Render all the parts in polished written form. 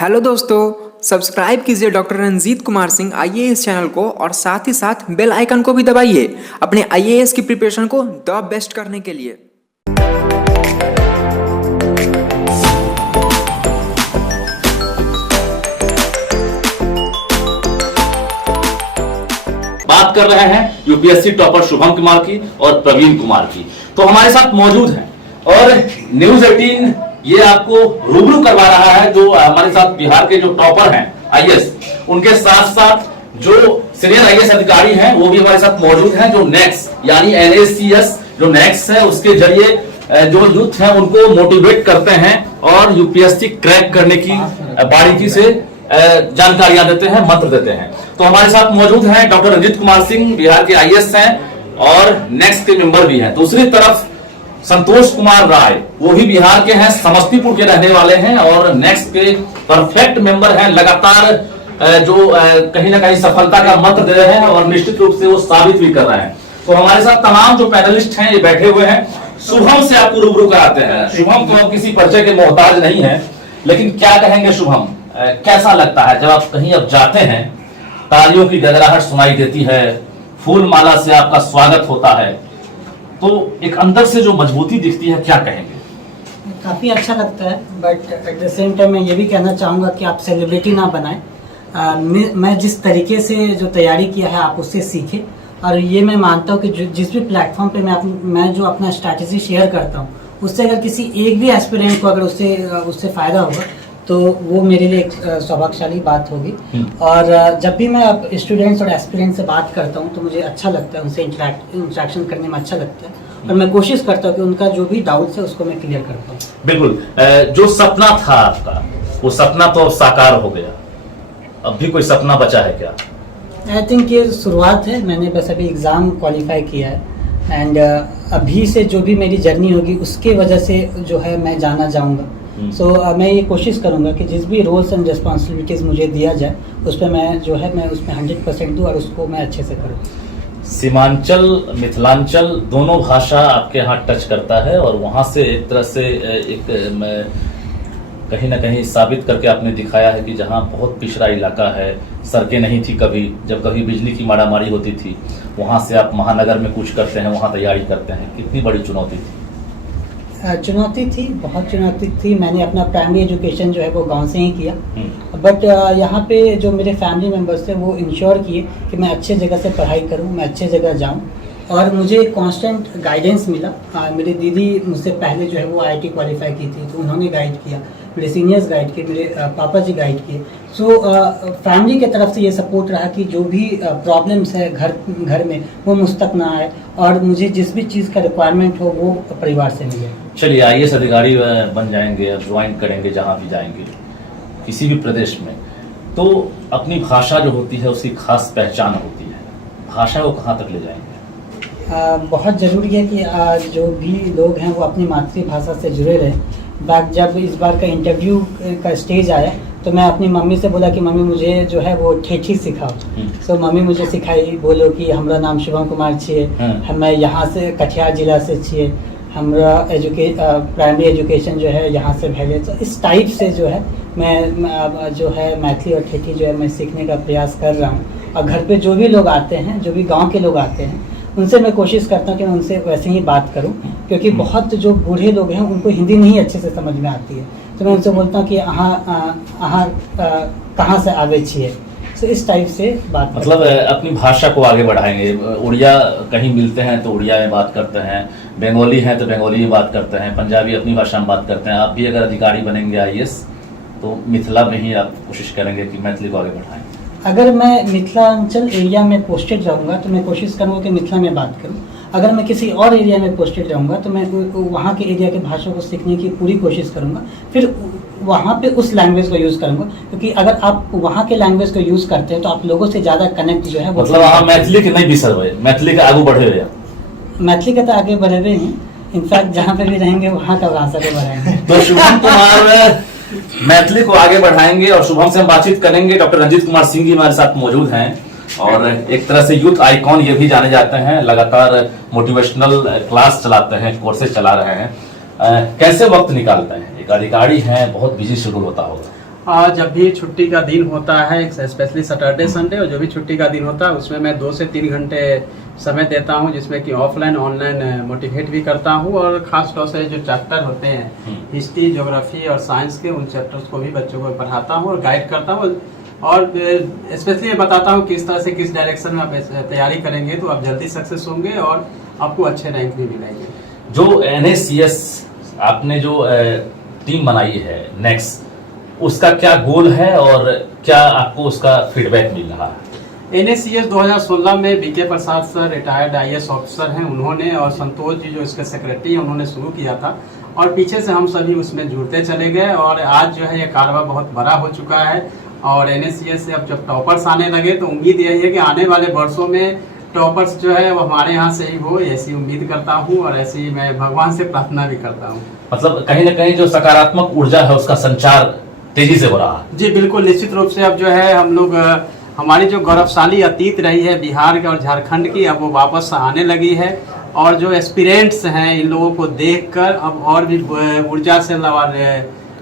Hello दोस्तों, subscribe कीजिए doctor Ranjeet Kumar Singh IAS channel को और साथ ही साथ बेल आइकन को भी दबाइए अपने आईएएस की प्रिपरेशन को द बेस्ट करने के लिए। बात कर रहे हैं यूपीएससी टॉपर शुभम कुमार की और प्रवीण कुमार की। तो हमारे साथ मौजूद हैं और न्यूज 18 ये आपको रूबरू करवा रहा है जो हमारे साथ बिहार के जो टॉपर हैं आईएएस, उनके साथ साथ जो सीनियर आईएएस अधिकारी हैं वो भी हमारे साथ मौजूद हैं, जो नेक्स्ट यानी एनएससीएस जो नेक्स्ट है उसके जरिए जो यूथ है उनको मोटिवेट करते हैं और यूपीएससी क्रैक करने की बारीकी से जानकारियां देते हैं, मंत्र देते हैं। तो हमारे साथ मौजूद हैं डॉक्टर रंजीत कुमार सिंह, बिहार के आईएएस हैं और नेक्स्ट के मेंबर भी हैं। दूसरी तरफ संतोष कुमार राय, वो भी बिहार के हैं, समस्तीपुर के रहने वाले हैं और नेक्स्ट के परफेक्ट मेंबर हैं, लगातार जो कहीं ना कहीं सफलता का मंत्र दे रहे हैं और निश्चित रूप से वो साबित भी कर रहे हैं। तो हमारे साथ तमाम जो पैनलिस्ट हैं ये बैठे हुए हैं। शुभम से आपको रूबरू कराते हैं। शुभम तो अब किसी परिचय के मोहताज नहीं है, लेकिन क्या कहेंगे शुभम, कैसा लगता है जब आप कहीं अब जाते हैं, तालियों की गड़गड़ाहट सुनाई देती है, फूल माला से आपका स्वागत होता है, तो एक अंदर से जो मजबूती दिखती है, क्या कहेंगे? काफ़ी अच्छा लगता है, but at the same time मैं ये भी कहना चाहूँगा कि आप सेलिब्रिटी ना बनाएं। मैं जिस तरीके से जो तैयारी किया है आप उससे सीखें, और ये मैं मानता हूँ कि जिस भी प्लेटफॉर्म पे मैं जो अपना स्ट्रैटेजी शेयर करता हूँ उससे अगर किसी एक भी एस्पिरेंट को अगर उससे फ़ायदा होगा तो वो मेरे लिए एक सौभाग्यशाली बात होगी। और जब भी मैं स्टूडेंट्स और एस्पिरेंट से बात करता हूँ तो मुझे अच्छा लगता है, उनसे इंटरेक्शन करने में अच्छा लगता है और मैं कोशिश करता हूँ कि उनका जो भी डाउट्स है उसको मैं क्लियर करता हूँ। बिल्कुल, जो सपना था आपका वो सपना तो अब साकार हो गया, अब भी कोई सपना बचा है क्या? आई थिंक ये शुरुआत है, मैंने बस अभी एग्ज़ाम क्वालिफाई किया है एंड अभी से जो भी मेरी जर्नी होगी उसके वजह से जो है मैं जाना चाहूँगा। सो मैं ये कोशिश करूंगा कि जिस भी रोल्स एंड रिस्पॉन्सिबिलिटीज़ मुझे दिया जाए उस पर मैं जो है मैं उसमें 100% दूँ और उसको मैं अच्छे से करूँ। सीमांचल मिथिलांचल दोनों भाषा आपके यहाँ टच करता है और वहाँ से एक तरह से कहीं ना कहीं साबित करके आपने दिखाया है कि जहाँ बहुत पिछड़ा इलाका है, सड़कें नहीं थी कभी, जब कभी बिजली की मारामारी होती थी, वहाँ से आप महानगर में कुछ करते हैं, वहाँ तैयारी करते हैं, कितनी बड़ी चुनौती थी? चुनौती थी, बहुत चुनौती थी। मैंने अपना प्राइमरी एजुकेशन जो है वो गांव से ही किया, बट यहाँ पे जो मेरे फैमिली मेम्बर्स थे वो इंश्योर किए कि मैं अच्छे जगह से पढ़ाई करूँ, मैं अच्छे जगह जाऊँ और मुझे कांस्टेंट गाइडेंस मिला। मेरी दीदी मुझसे पहले जो है वो आईआईटी क्वालिफाई की थी तो उन्होंने गाइड किया, मेरे सीनियर्स गाइड किए, मेरे पापा जी गाइड किए। सो फैमिली के तरफ से ये सपोर्ट रहा कि जो भी प्रॉब्लम्स है घर में वो मुझ तक ना आए और मुझे जिस भी चीज़ का रिक्वायरमेंट हो वो परिवार से मिले। चलिए, आईएएस अधिकारी बन जाएंगे, ज्वाइन करेंगे जहाँ भी जाएंगे किसी भी प्रदेश में, तो अपनी भाषा जो होती है उसकी खास पहचान होती है, भाषा को कहाँ तक ले जाएंगे? बहुत ज़रूरी है कि जो भी लोग हैं वो अपनी मातृभाषा से जुड़े रहें। बात जब इस बार का इंटरव्यू का स्टेज आया तो मैं अपनी मम्मी से बोला कि मम्मी मुझे जो है वो ठेठी सिखाओ। सो मम्मी मुझे सिखाई, बोलो कि हमारा नाम शुभम कुमार छिए, मैं यहाँ से कटिहार जिला से छिए, हमारा प्राइमरी एजुकेशन जो है यहाँ से भैले। तो इस टाइप से जो है मैं जो है मैथिली और ठेठी जो है मैं सीखने का प्रयास कर रहा हूँ। और घर पे जो भी लोग आते हैं, जो भी गांव के लोग आते हैं, उनसे मैं कोशिश करता हूँ कि मैं उनसे वैसे ही बात करूँ, क्योंकि बहुत जो बूढ़े लोग हैं उनको हिंदी नहीं अच्छे से समझ में आती है। तो मैं उनसे बोलता हूँ कि कहाँ से आवे छिए। तो इस टाइप से बात, मतलब अपनी भाषा को आगे बढ़ाएंगे। उड़िया कहीं मिलते हैं तो उड़िया में बात करते हैं, बंगाली हैं तो बंगाली में बात करते हैं, पंजाबी अपनी भाषा में बात करते हैं। आप भी अगर अधिकारी बनेंगे आईएएस तो मिथिला में ही आप कोशिश करेंगे कि मैथिली को आगे बढ़ाएं। अगर मैं मिथिलांचल एरिया में पोस्टेड रहूँगा तो मैं कोशिश करूँगा कि मिथिला में बात करूँ। अगर मैं किसी और एरिया में पोस्टेड रहूँगा तो मैं वहाँ के एरिया के भाषा को सीखने की पूरी कोशिश करूँगा, फिर वहाँ पे उस लैंग्वेज को यूज़ करूँगा, क्योंकि अगर आप वहाँ के लैंग्वेज को यूज़ करते हैं तो आप लोगों से ज़्यादा कनेक्ट जो है। मतलब आप मैथिली के नहीं बिसर हुए, मैथिली के आगे बढ़े हुए? मैथिली के तो आगे बढ़े हुए हैं, इनफैक्ट जहाँ पे भी रहेंगे वहाँ का भाषा को बढ़ाएंगे। तो शुभम कुमार मैथिली को आगे बढ़ाएंगे और शुभम से हम बातचीत करेंगे। डॉक्टर रंजीत कुमार सिंह जी हमारे साथ मौजूद हैं और एक तरह से यूथ आइकॉन ये भी जाने जाते हैं, लगातार मोटिवेशनल क्लास चलाते हैं, कोर्सेज चला रहे हैं। कैसे वक्त निकालते हैं? एक अधिकारी हैं, बहुत बिजी शेड्यूल होता होगा। जब भी छुट्टी का दिन होता है, स्पेशली सैटरडे संडे, और जो भी छुट्टी का दिन होता है उसमें मैं 2 से 3 घंटे समय देता हूं, जिसमें कि ऑफलाइन ऑनलाइन मोटिवेट भी करता हूं, और ख़ास तौर से जो चैप्टर होते हैं हिस्ट्री, ज्योग्राफी और साइंस के, उन चैप्टर्स को भी बच्चों को पढ़ाता हूं और गाइड करता हूं, और स्पेशली ये बताता हूं किस तरह से, किस डायरेक्शन में आप तैयारी करेंगे तो आप जल्दी सक्सेस होंगे और आपको अच्छे रैंक भी मिलेंगे। जो NACS आपने जो टीम बनाई है नेक्स्ट, उसका क्या गोल है और क्या आपको उसका फीडबैक मिल रहा है? NACS 2016 में बीके प्रसाद सर रिटायर्ड IAS ऑफिसर हैं, उन्होंने, और संतोष जी जो इसके सेक्रेटरी हैं, उन्होंने शुरू किया था, और पीछे से हम सभी उसमें जुड़ते चले गए, और आज जो है ये कारवा बहुत बड़ा हो चुका है। और NACS से अब जब टॉपर्स आने लगे तो उम्मीद यही है कि आने वाले वर्षों में टॉपर्स जो है वो हमारे यहाँ से ही हो, ऐसी उम्मीद करता हूँ, और ऐसी मैं भगवान से प्रार्थना भी करता हूँ। मतलब कहीं ना कहीं जो सकारात्मक ऊर्जा है उसका संचार तेजी से हो रहा है। जी बिल्कुल, निश्चित रूप से अब जो है हम लोग, हमारी जो गौरवशाली अतीत रही है बिहार के और झारखंड की, अब वो वापस आने लगी है, और जो एस्पिरेंट्स हैं इन लोगों को देखकर अब और भी ऊर्जा से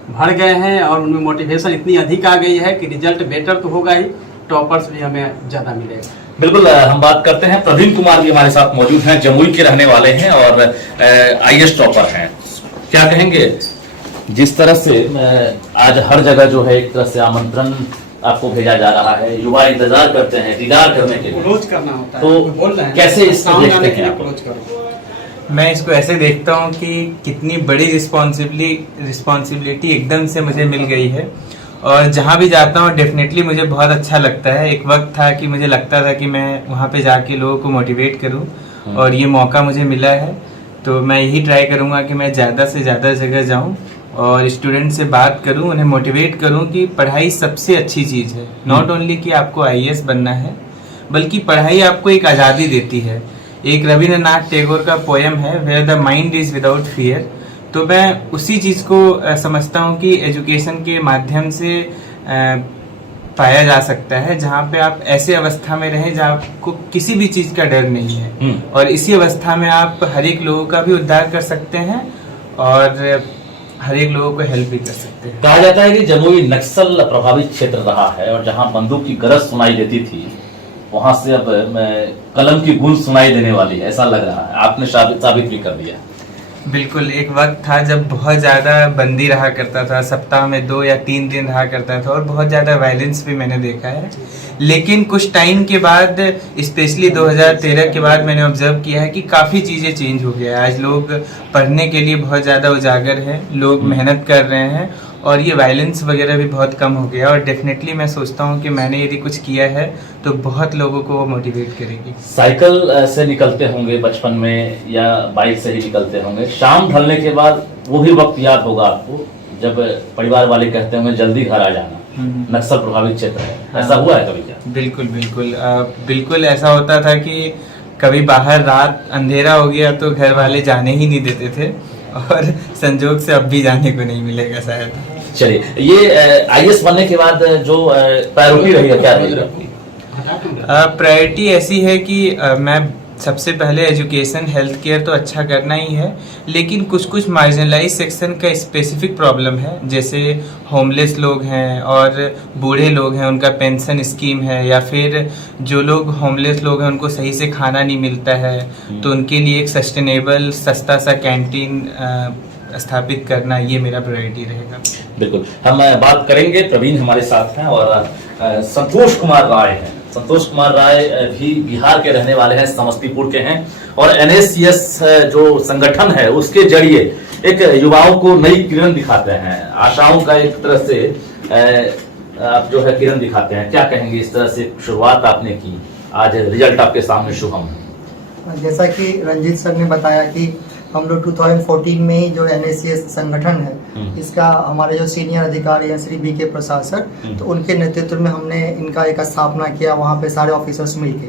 भर गए हैं, और उनमें मोटिवेशन इतनी अधिक आ गई है कि रिजल्ट बेटर तो होगा ही, टॉपर्स भी हमें ज़्यादा मिलेगा। बिल्कुल, हम बात करते हैं, प्रवीण कुमार जी हमारे साथ मौजूद हैं, जमुई के रहने वाले हैं और IAS टॉपर हैं। क्या कहेंगे, जिस तरह से आज हर जगह जो है एक तरह से आमंत्रण आपको भेजा जा रहा है, युवा इंतजार करते हैं दीदार करने के लिए, अप्रोच करना होता है, तो बोल रहे हैं कैसे इसको देखते हैं आप? अप्रोच करो। मैं इसको ऐसे देखता हूँ कि कितनी बड़ी रिस्पॉन्सिबिलिटी एकदम से मुझे मिल गई है, और जहाँ भी जाता हूँ डेफिनेटली मुझे बहुत अच्छा लगता है। एक वक्त था कि मुझे लगता था कि मैं वहाँ पे जाके लोगों को मोटिवेट करूँ, और ये मौका मुझे मिला है, तो मैं यही ट्राई करूँगा कि मैं ज़्यादा से ज़्यादा जगह जाऊँ और स्टूडेंट से बात करूँ, उन्हें मोटिवेट करूँ कि पढ़ाई सबसे अच्छी चीज़ है। नॉट ओनली कि आपको IAS बनना है, बल्कि पढ़ाई आपको एक आज़ादी देती है। एक रविन्द्रनाथ टैगोर का पोएम है, where the mind is without fear, तो मैं उसी चीज़ को समझता हूँ कि एजुकेशन के माध्यम से पाया जा सकता है, जहाँ पे आप ऐसे अवस्था में रहें जहाँ आपको किसी भी चीज़ का डर नहीं है, और इसी अवस्था में आप हर एक लोगों का भी उद्धार कर सकते हैं और हर एक लोगों को हेल्प भी कर सकते हैं। कहा जाता है कि जमुई नक्सल प्रभावित क्षेत्र रहा है, और जहाँ बंदूक की गरज सुनाई देती थी वहां से अब कलम की गूंज सुनाई देने वाली है, ऐसा लग रहा है। आपने साबित भी कर दिया। बिल्कुल, एक वक्त था जब बहुत ज़्यादा बंदी रहा करता था, सप्ताह में 2 या 3 दिन रहा करता था, और बहुत ज़्यादा वायलेंस भी मैंने देखा है। लेकिन कुछ टाइम के बाद, स्पेशली 2013 के बाद, मैंने ऑब्जर्व किया है कि काफ़ी चीज़ें चेंज हो गया है। आज लोग पढ़ने के लिए बहुत ज़्यादा उजागर हैं, लोग मेहनत कर रहे हैं, और ये वायलेंस वगैरह भी बहुत कम हो गया। और डेफिनेटली मैं सोचता हूँ कि मैंने यदि कुछ किया है तो बहुत लोगों को वो मोटिवेट करेगी। साइकिल से निकलते होंगे बचपन में, या बाइक से ही निकलते होंगे, शाम ढलने के बाद वो भी वक्त याद होगा आपको जब परिवार वाले कहते होंगे जल्दी घर आ जाना, नक्सल प्रभावित क्षेत्र है, ऐसा हुआ है कभी क्या? बिल्कुल बिल्कुल, बिल्कुल ऐसा होता था कि कभी बाहर रात अंधेरा हो गया तो घर वाले जाने ही नहीं देते थे, और संजोग से अब भी जाने को नहीं मिलेगा शायद। चलिए, ये IAS बनने के बाद जो प्रायोरिटी रही है, क्या रही आपकी? प्रायोरिटी ऐसी है कि मैं सबसे पहले एजुकेशन, हेल्थ केयर तो अच्छा करना ही है, लेकिन कुछ कुछ मार्जिनलाइज सेक्शन का स्पेसिफिक प्रॉब्लम है, जैसे होमलेस लोग हैं और बूढ़े लोग हैं, उनका पेंशन स्कीम है, या फिर जो लोग होमलेस लोग हैं उनको सही से खाना नहीं मिलता है, तो उनके लिए एक सस्टेनेबल सस्ता सा कैंटीन स्थापित करना, ये मेरा प्रायोरिटी रहेगा। बिल्कुल, हम बात करेंगे, प्रवीण हमारे साथ हैं, और संतोष कुमार राय हैं। संतोष कुमार राय भी बिहार के रहने वाले हैं, समस्तीपुर के हैं, और NACS जो संगठन है उसके जरिए एक युवाओं को नई किरण दिखाते हैं, आशाओं का एक तरह से आप जो है किरण दिखाते हैं। क्या कहेंगे, इस तरह से शुरुआत आपने की, आज रिजल्ट आपके सामने शुभम है। जैसा कि रंजीत सर ने बताया कि हम लोग 2014 में ही जो NACS संगठन है, इसका हमारे जो सीनियर अधिकारी हैं श्री BK प्रसाद सर, तो उनके नेतृत्व में हमने इनका एक स्थापना किया, वहाँ पे सारे ऑफिसर्स मिलके।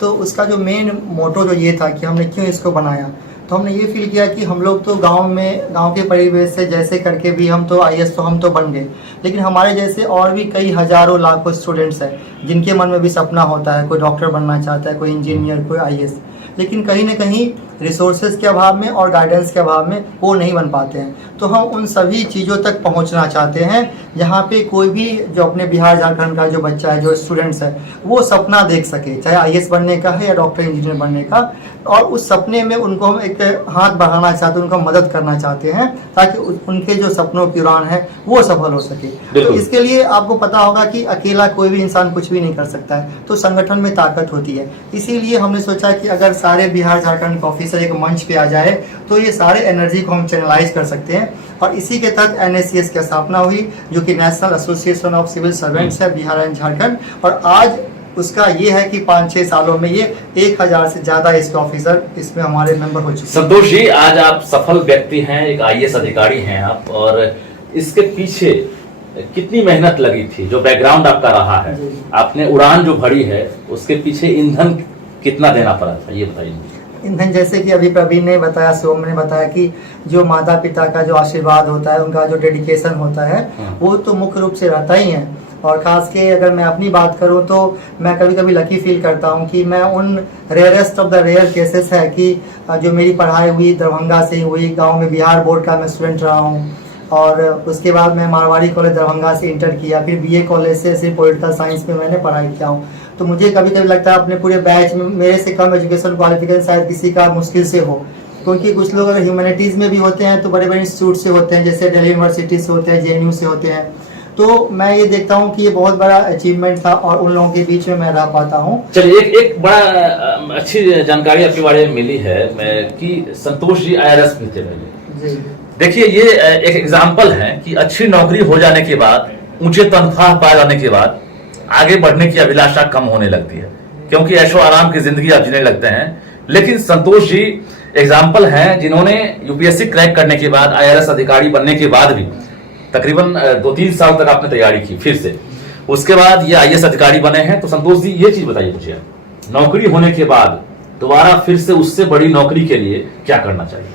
तो उसका जो मेन मोटो जो ये था कि हमने क्यों इसको बनाया, तो हमने ये फील किया कि हम लोग तो गांव के परिवेश से जैसे करके भी हम तो IAS तो हम तो बन गए, लेकिन हमारे जैसे और भी कई हजारों लाखों स्टूडेंट्स हैं जिनके मन में भी सपना होता है, कोई डॉक्टर बनना चाहता है, कोई इंजीनियर, कोई IAS, लेकिन कहीं ना कहीं रिसोर्सेज के अभाव में और गाइडेंस के अभाव में वो नहीं बन पाते हैं। तो हम उन सभी चीज़ों तक पहुंचना चाहते हैं जहां पे कोई भी जो अपने बिहार झारखंड का जो बच्चा है, जो स्टूडेंट्स है, वो सपना देख सके, चाहे आईएएस बनने का है या डॉक्टर इंजीनियर बनने का, और उस सपने में उनको हम एक हाथ बढ़ाना चाहते हैं, उनको मदद करना चाहते हैं ताकि उनके जो सपनों की उड़ान है वो सफल हो सके। तो इसके लिए आपको पता होगा कि अकेला कोई भी इंसान कुछ भी नहीं कर सकता है, तो संगठन में ताकत होती है। इसीलिए हमने सोचा कि अगर सारे बिहार झारखंड के ऑफिसर एक मंच पे आ जाए तो ये सारे एनर्जी को हम चैनलाइज कर सकते हैं, और इसी के तहत एनएससीएस की स्थापना हुई, जो कि national association of civil servants है बिहार एंड झारखंड। और आज उसका ये है कि 5-6 सालों में ये 1000 से ज्यादा इसके ऑफिसर इसमें हमारे मेंबर हो चुके हैं। संतोष जी, आज आप सफल व्यक्ति हैं, एक आईएएस अधिकारी हैं आप, और इसके पीछे कितनी मेहनत लगी थी, जो बैकग्राउंड आपका रहा है, आपने उड़ान जो भरी है उसके पीछे ईंधन कितना देना पड़ा था, ये बताइए। ईंधन जैसे कि अभी प्रवीण ने बताया, सोम ने बताया कि जो माता पिता का जो आशीर्वाद होता है, उनका जो डेडिकेशन होता है, वो तो मुख्य रूप से रहता ही है। और खास के अगर मैं अपनी बात करूं तो मैं कभी कभी लकी फील करता हूं कि मैं उन rarest of the rare cases है कि जो मेरी पढ़ाई हुई दरभंगा से हुई, गांव में बिहार बोर्ड का मैं स्टूडेंट रहा हूं, और उसके बाद मैं मारवाड़ी कॉलेज दरभंगा से इंटर किया, फिर बीए कॉलेज से सिर्फ पॉलिटिकल साइंस में मैंने पढ़ाई किया हूँ। तो मुझे कभी कभी लगता है अपने पूरे बैच में मेरे से कम एजुकेशन क्वालिफिकेशन शायद किसी का मुश्किल से हो, क्योंकि कुछ लोग अगर ह्यूमैनिटीज़ में भी होते हैं तो बड़े बड़े इंस्टीट्यूट से होते हैं, जैसे दिल्ली यूनिवर्सिटी से होते हैं, जेएनयू से होते हैं। तो मैं ये देखता हूँ कि ये बहुत बड़ा अचीवमेंट था और उन लोगों के बीच में मैं रह पाता हूँ। चलिए, एक बड़ा अच्छी जानकारी आपके बारे में मिली है कि संतोष जी आईआरएस भी थे पहले। देखिए, ये एक एग्जाम्पल है कि अच्छी नौकरी हो जाने के बाद, ऊंचे तनख्वाह पाए जाने के बाद आगे बढ़ने की अभिलाषा कम होने लगती है, क्योंकि ऐशो आराम की जिंदगी आप जीने लगते हैं। लेकिन संतोष जी एग्जाम्पल हैं जिन्होंने यूपीएससी क्रैक करने के बाद, आईआरएस अधिकारी बनने के बाद भी तकरीबन 2-3 साल तक आपने तैयारी की, फिर से उसके बाद ये आईएएस अधिकारी बने हैं। तो संतोष जी, ये चीज बताइए मुझे, नौकरी होने के बाद दोबारा फिर से उससे बड़ी नौकरी के लिए क्या करना चाहिए?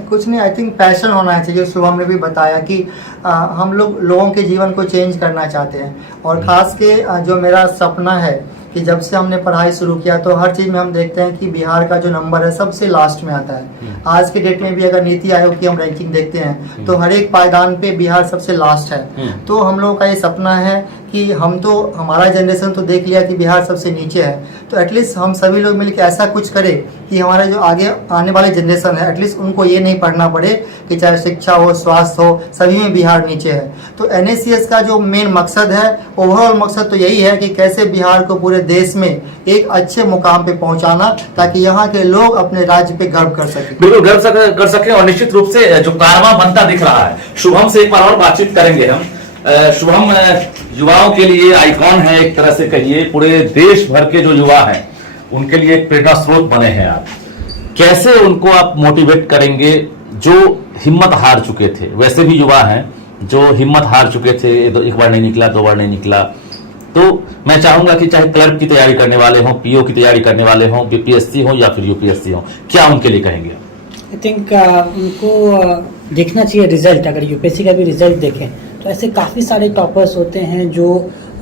कुछ नहीं, आई थिंक पैशन होना चाहिए। सुबह ने भी बताया कि हम लोगों के जीवन को चेंज करना चाहते हैं, और खास के जो मेरा सपना है कि जब से हमने पढ़ाई शुरू किया तो हर चीज़ में हम देखते हैं कि बिहार का जो नंबर है सबसे लास्ट में आता है। आज के डेट में भी अगर नीति आयोग की हम रैंकिंग देखते हैं तो हर एक पायदान पे बिहार सबसे लास्ट है। तो हम लोगों का ये सपना है कि हम तो, हमारा जनरेशन तो देख लिया कि बिहार सबसे नीचे है, तो एटलीस्ट हम सभी लोग मिलकर ऐसा कुछ करें कि हमारे जो आगे आने वाले जनरेशन है एटलीस्ट उनको ये नहीं पढ़ना पड़े कि चाहे शिक्षा हो, स्वास्थ्य हो, सभी में बिहार नीचे है। तो एनएससीएस का जो मेन मकसद है, ओवरऑल मकसद तो यही है कि कैसे बिहार को पूरे देश में एक अच्छे मुकाम पे पहुंचाना, ताकि यहाँ के लोग अपने राज्य पे गर्व कर सके। बिल्कुल गर्व कर सके, और निश्चित रूप से जो कारवां बनता दिख रहा है। शुभम से एक बार और बातचीत करेंगे हम। शुभम युवाओं के लिए आइकॉन है, एक तरह से कहिए, पूरे देश भर के जो युवा हैं उनके लिए एक प्रेरणा स्रोत बने हैं आप। कैसे उनको आप मोटिवेट करेंगे जो हिम्मत हार चुके थे? वैसे भी युवा हैं जो हिम्मत हार चुके थे, एक बार नहीं निकला, 2 बार नहीं निकला। तो मैं चाहूंगा कि चाहे क्लर्क की तैयारी करने वाले हों, पीओ की तैयारी करने वाले हों, बीपीएससी हो या फिर यूपीएससी हो, क्या उनके लिए कहेंगे? आई थिंक उनको देखना चाहिए रिजल्ट। अगर यूपीएससी का भी रिजल्ट देखें तो ऐसे काफ़ी सारे टॉपर्स होते हैं जो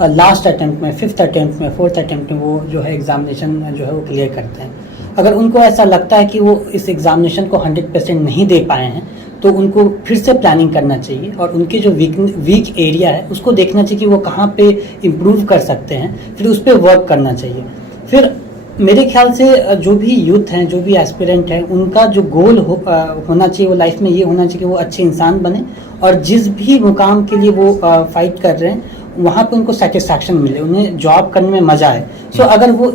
लास्ट अटेम्प्ट में, 5th अटेम्प्ट में, 4th अटेम्प्ट में वो जो है एग्जामिनेशन जो है वो क्लियर करते हैं। अगर उनको ऐसा लगता है कि वो इस एग्जामिनेशन को 100% नहीं दे पाए हैं तो उनको फिर से प्लानिंग करना चाहिए, और उनके जो वीक एरिया है उसको देखना चाहिए कि वो कहाँ पे इम्प्रूव कर सकते हैं, फिर उस पर वर्क करना चाहिए। फिर मेरे ख्याल से जो भी यूथ हैं, जो भी एस्पिरेंट हैं, उनका जो गोल होना चाहिए वो लाइफ में ये होना चाहिए कि वो अच्छे इंसान बने, और जिस भी मुकाम के लिए वो फाइट कर रहे हैं वहाँ पे उनको सेटिस्फैक्शन मिले, उन्हें जॉब करने में मजा आए। सो अगर वो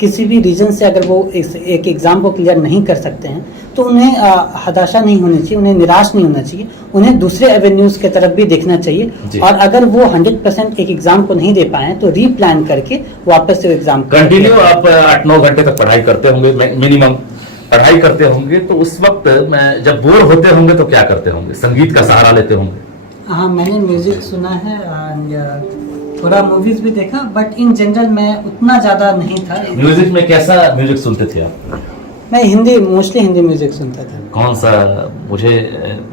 किसी भी रीजन से अगर वो एक एग्जाम को क्लियर नहीं कर सकते हैं तो उन्हें हताशा नहीं होनी चाहिए, उन्हें निराश नहीं होना चाहिए, उन्हें दूसरे एवेन्यूज की तरफ भी देखना चाहिए। और अगर वो 100% एक एग्जाम को नहीं दे पाए तो रीप्लान करके वापस से एग्जाम कंटिन्यू आप 8-9 घंटे तक पढ़ाई करते होंगे, मिनिमम पढ़ाई करते होंगे, तो उस वक्त जब बोर होते होंगे तो क्या करते होंगे? संगीत का सहारा लेते होंगे? हाँ, मैंने म्यूजिक सुना है और थोड़ा मूवीज भी देखा, बट इन जनरल मैं उतना ज्यादा नहीं था। म्यूजिक में कैसा म्यूजिक सुनते थे आप? मैं मोस्टली हिंदी म्यूजिक सुनता था। कौन सा? मुझे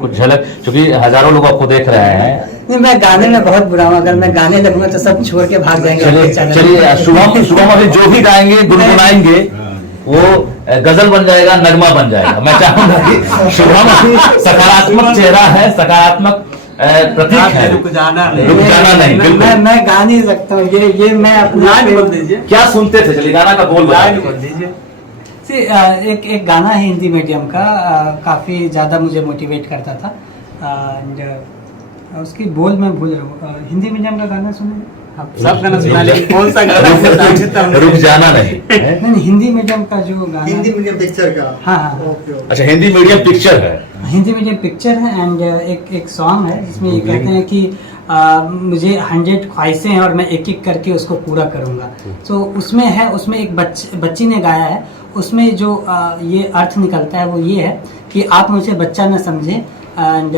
कुछ झलक, क्योंकि हजारों लोग आपको देख रहे हैं। नहीं, मैं गाने में बहुत बुरा हूँ, अगर मैं गाने लगूंगा तो सब छोड़ के भाग जाएंगे। चलिए शुभम अभी जो भी गाएंगे, गुनगुनाएंगे, वो गजल बन जाएगा, नगमा बन जाएगा। मैं चाहूंगा कि शुभम सकारात्मक चेहरा है, सकारात्मक प्रतीक है, रुक जाना नहीं, रुक जाना नहीं, बिल्कुल। मैं गा नहीं सकता हूँ, ये मैं अपना लाइन बोल दीजिए, क्या सुनते थे? चलिए गाना का बोल लाइन बोल बताइए। दीजिए। एक गाना है हिंदी मीडियम का, काफ़ी ज़्यादा मुझे मोटिवेट करता था। एंड उसकी बोल मैं भूल रहा हूँ। हिंदी मीडियम का गाना सुने आप सब गाना सुना, लेकिन कौन सा गाना बताइए तो हम- रुक जाना नहीं। नहीं, हिंदी मीडियम का जो गाना हिंदी मीडियम पिक्चर का। हाँ हाँ ओके ओके। अच्छा, हिंदी मीडियम पिक्चर है। हिंदी मीडियम पिक्चर है। एंड एक सॉन्ग है जिसमें ये कहते हैं कि मुझे 100 ख्वाहिशें हैं और मैं एक एक करके उसको पूरा करूंगा। तो उसमें है, उसमें एक बच्ची ने गाया है। उसमें जो ये अर्थ निकलता है वो ये है कि आप मुझे बच्चा न समझें, एंड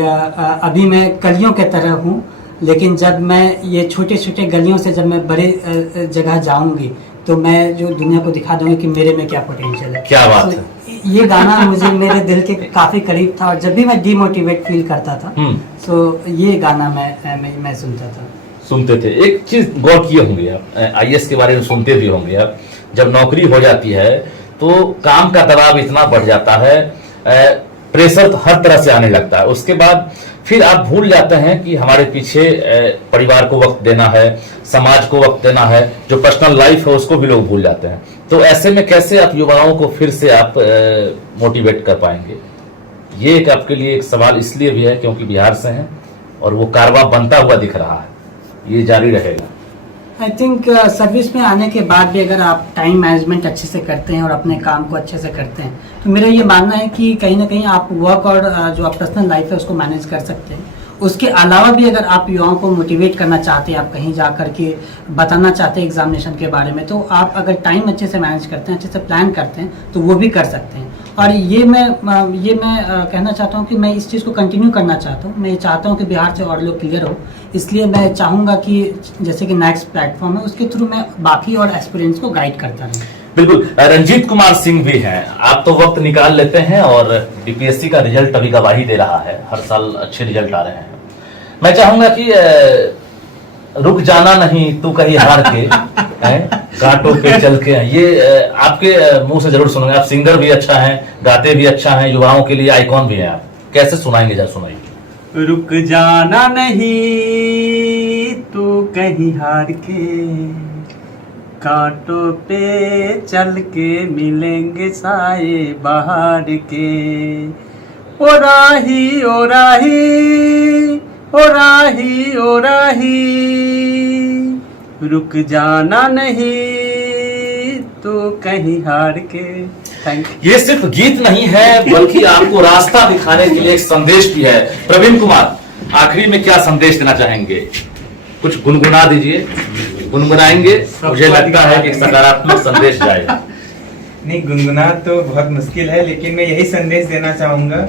अभी मैं कलियों के तरह हूँ, लेकिन जब मैं ये छोटे छोटे गलियों से जब मैं बड़े जगह जाऊंगी तो मैं जो दुनिया को दिखा दूंगी कि मेरे में क्या पोटेंशियल है। क्या बात तो ये गाना मुझे मेरे दिल के काफी करीब था, और जब भी मैं डिमोटिवेट फील करता था तो ये गाना मैं सुनता था। सुनते थे। एक चीज गौर किए होंगे आप, आईएएस के बारे में सुनते भी होंगे आप, जब नौकरी हो जाती है तो काम का दबाव इतना बढ़ जाता है, प्रेशर तो हर तरह से आने लगता है। उसके बाद फिर आप भूल जाते हैं कि हमारे पीछे परिवार को वक्त देना है, समाज को वक्त देना है, जो पर्सनल लाइफ है उसको भी लोग भूल जाते हैं। तो ऐसे में कैसे आप युवाओं को फिर से आप मोटिवेट कर पाएंगे? ये एक आपके लिए एक सवाल इसलिए भी है क्योंकि बिहार से हैं और वो कारवां बनता हुआ दिख रहा है, ये जारी रहेगा। आई थिंक सर्विस में आने के बाद भी अगर आप टाइम मैनेजमेंट अच्छे से करते हैं और अपने काम को अच्छे से करते हैं तो मेरा ये मानना है कि कहीं ना कहीं आप वर्क और जो आप पर्सनल लाइफ है उसको मैनेज कर सकते हैं। उसके अलावा भी अगर आप युवाओं को मोटिवेट करना चाहते हैं, आप कहीं जा कर के बताना चाहते हैं एग्जामिनेशन के बारे में, तो आप अगर टाइम अच्छे से मैनेज करते हैं, अच्छे से प्लान करते हैं तो वो भी कर सकते हैं। और ये मैं कहना चाहता हूँ कि मैं इस चीज़ को कंटिन्यू करना चाहता हूँ। मैं चाहता हूँ कि बिहार से और लोग क्लियर हो, इसलिए मैं चाहूँगा कि जैसे कि नेक्स्ट प्लेटफॉर्म है उसके थ्रू मैं बाकी और एस्पिरेंट्स को गाइड करता रहूँ। बिल्कुल। रंजीत कुमार सिंह भी हैं, आप तो वक्त निकाल लेते हैं और बीपीएससी का रिजल्ट अभी गवाही दे रहा है, हर साल अच्छे रिजल्ट आ रहे हैं। मैं चाहूंगा कि रुक जाना नहीं तू कहीं हार के घाटों पे चल के, ये आपके मुंह से जरूर सुनेंगे। आप सिंगर भी अच्छा हैं, गाते भी अच्छा हैं, युवाओं के लिए आइकॉन भी हैं। आप कैसे सुनाएंगे, जरा सुनाइए। रुक जाना नहीं तू कहीं हार के, कांटों पे चल के मिलेंगे साए बाहर के। ओ राही ओ राही ओ राही ओ राही, रुक जाना नहीं तू कहीं हार के। Thank you. ये सिर्फ गीत नहीं है बल्कि आपको रास्ता दिखाने के लिए एक संदेश भी है। प्रवीण कुमार, आखिरी में क्या संदेश देना चाहेंगे? कुछ गुनगुना दीजिए, गुनगुनाएंगे, मुझे लगता है कि एक सकारात्मक संदेश जाएगा। नहीं, गुनगुना तो बहुत मुश्किल है, लेकिन मैं यही संदेश देना चाहूंगा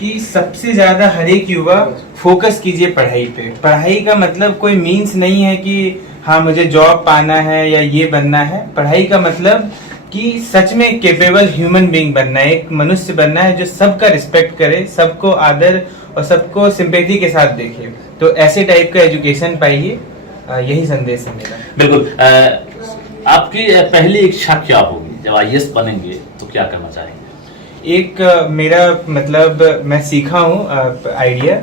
कि सबसे ज्यादा हर एक युवा फोकस कीजिए पढ़ाई पे। पढ़ाई का मतलब कोई मीन्स नहीं है कि हाँ मुझे जॉब पाना है या ये बनना है। पढ़ाई का मतलब कि सच में केपेबल ह्यूमन बीइंग बनना है, एक मनुष्य बनना है जो सबका रिस्पेक्ट करे, सबको आदर और सबको सिंपैथी के साथ देखे। तो ऐसे टाइप का एजुकेशन पाइए, यही संदेश है मेरा। बिल्कुल। आपकी पहली इच्छा क्या होगी जब आईएएस बनेंगे, तो क्या करना चाहेंगे? एक मेरा मतलब मैं सीखा हूँ आइडिया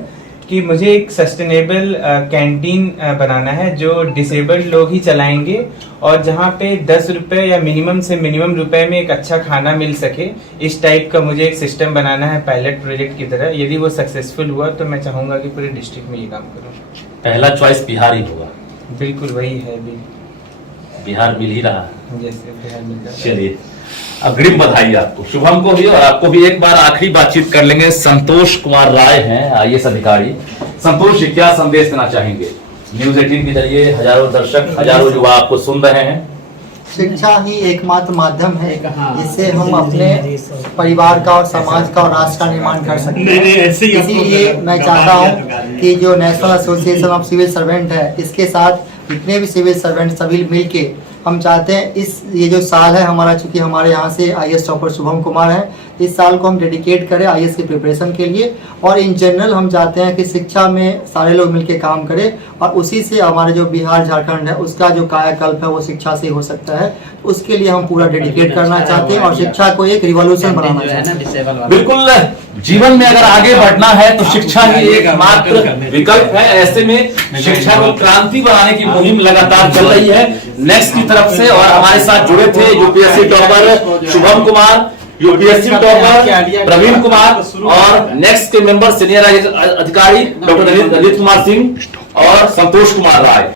कि मुझे एक सस्टेनेबल कैंटीन बनाना है जो डिसेबल्ड लोग ही चलाएंगे, और जहाँ पे 10 रुपए या मिनिमम से मिनिमम रुपए में एक अच्छा खाना मिल सके। इस टाइप का मुझे एक सिस्टम बनाना है पायलट प्रोजेक्ट की तरह। यदि वो सक्सेसफुल हुआ तो मैं चाहूंगा कि पूरे डिस्ट्रिक्ट में ये काम करूँ। पहला चॉइस बिहार ही होगा। बिल्कुल वही है, भी बिहार मिल ही रहा है। जैसे बिहार मिल रहा है। चलिए, अग्रिम बधाई आपको, शुभम को भी और आपको भी। एक बार आखिरी बातचीत कर लेंगे। संतोष कुमार राय हैं आईएएस अधिकारी। संतोष जी, क्या संदेश देना चाहेंगे? न्यूज़ 18 के जरिए हजारों दर्शक, हजारों युवा आपको सुन रहे हैं। शिक्षा ही एकमात्र माध्यम है जिससे हम अपने परिवार का और समाज का और राष्ट्र का निर्माण कर सकते हैं। इसीलिए मैं चाहता हूँ कि जो national association of civil servant है, इसके साथ जितने भी सिविल सर्वेंट सभी मिलके हम चाहते हैं ये जो साल है हमारा, चूंकि हमारे यहाँ से आईएएस टॉपर शुभम कुमार है, इस साल को हम डेडिकेट करें आईएएस की प्रिपरेशन के लिए। और इन जनरल हम चाहते हैं कि शिक्षा में सारे लोग मिलकर काम करें और उसी से हमारे जो बिहार झारखंड है उसका जो कायाकल्प है वो शिक्षा से हो सकता है। उसके लिए हम पूरा डेडिकेट करना चाहते हैं और शिक्षा को एक रिवॉल्यूशन बनाना चाहते हैं। बिल्कुल, जीवन में अगर आगे बढ़ना है तो शिक्षा ही एकमात्र विकल्प है। ऐसे में शिक्षा को क्रांति बनाने की मुहिम लगातार चल रही है नेक्स्ट की तरफ से। और हमारे साथ जुड़े थे UPSC topper Shubham Kumar, UPSC topper Praveen Kumar और नेक्स्ट के मेंबर सीनियर अधिकारी डॉक्टर ललित कुमार सिंह और संतोष कुमार राय।